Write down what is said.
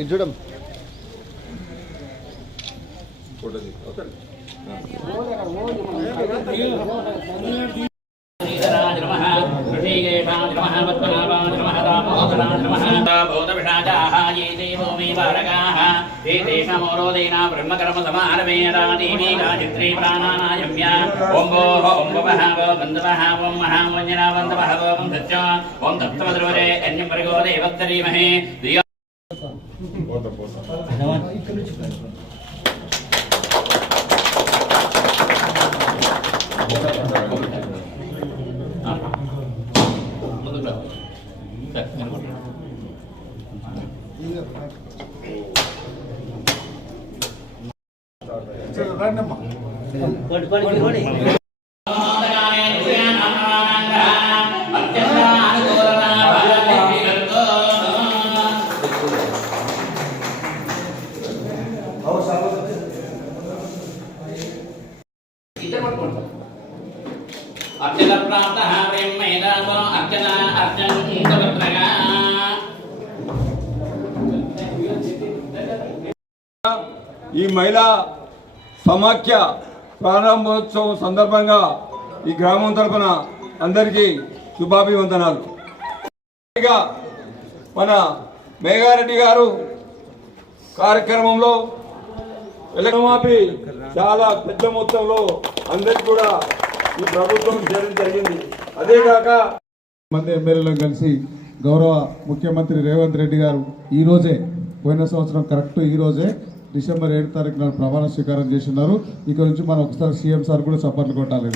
ఇది చూడం ब्रह्मकर्म समारमेयदादीनीकाचित्री प्राणानायम्य ओं भोः ओं भवः वो बन्धवः ओं महामोञ्जना बन्धवः ओं धत्य ओं दत्तमद्रुवरे अन्यं वर्गो देवत्तरीमहे धियो अर्चना प्राप्तः प्रेममेदासो अर्चना अर्चन्तवत्रगा ఈ మహిళా సమాఖ్య ప్రారంభోత్సవం సందర్భంగా ఈ గ్రామం తరపున అందరికీ శుభాభివందనాలు. మన మేఘారెడ్డి గారు కార్యక్రమంలో రుణమాఫీ చాలా పెద్ద మొత్తంలో అందరికి కూడా ఈ ప్రభుత్వం చేయడం జరిగింది. అదేకాక మంది ఎమ్మెల్యేలను కలిసి గౌరవ ముఖ్యమంత్రి రేవంత్ రెడ్డి గారు ఈ రోజే పోయిన సంవత్సరం కరెక్ట్ ఈ రోజే డిసెంబర్ 7వ తారీఖున ప్రమాణ స్వీకారం చేస్తున్నారు. ఇక నుంచి మనం ఒకసారి సీఎం సార్ కూడా చప్పట్లు కొట్టాలి.